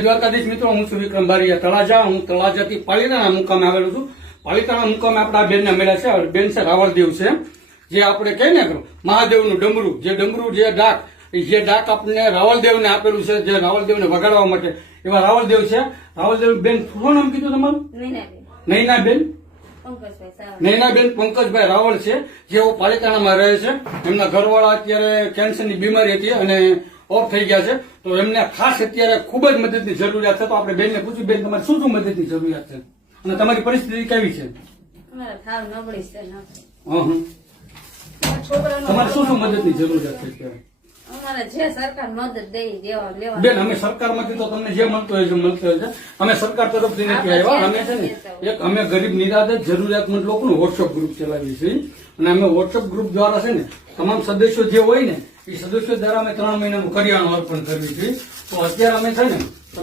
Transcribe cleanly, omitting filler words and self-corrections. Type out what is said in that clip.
દ્વારકાધીશ મિત્રો, હું છું વિક્રમ બારીયા તળાજા. હું તળાજાથી પાલિતાણા મુકામે આવેલું છું. પાલિતાણા મુકામે આપણા બેનને મળ્યા છે. બેન છે રાવળદેવ છે, જે આપણે કહીએ ને મહાદેવનું ડમરું, જે ડાક આપણને રાવળદેવને આપેલું છે, જે રાવળદેવને વગાડવા માટે એવા રાવળદેવ છે. રાવળદેવ બેન, શું નામ કીધું તમારું? નૈનાબેન. નૈનાબેન પંકજભાઈ રાવળ છે, જેઓ પાલિતાણામાં રહે છે. એમના ઘરવાળા અત્યારે કેન્સરની બીમારી હતી અને ઓફ થઈ ગયા છે, તો એમને ખાસ અત્યારે ખૂબ જ મદદની જરૂરિયાત છે. તો આપણે બેનને પૂછ્યું, બેન તમારે શું મદદની જરૂરિયાત છે અને તમારી પરિસ્થિતિ કેવી છે? તમારે શું મદદની જરૂરિયાત છે અત્યારે? બેન, અમે સરકારમાંથી તો તમને જે મળતો હોય છે. અમે સરકાર તરફથી નથી આવ્યા. અમે છે ને અમે ગરીબ નિરાધાર જરૂરિયાતમંદ લોકોનું વોટ્સઅપ ગ્રુપ ચલાવીએ છીએ અને અમે વોટ્સઅપ ગ્રુપ દ્વારા છે ને તમામ સદસ્યો જે હોય ને એ સદસ્યો દ્વારા અમે 3 મહિનાનું કરિયાણું અર્પણ કરવી છીએ. તો અત્યારે અમે છે ને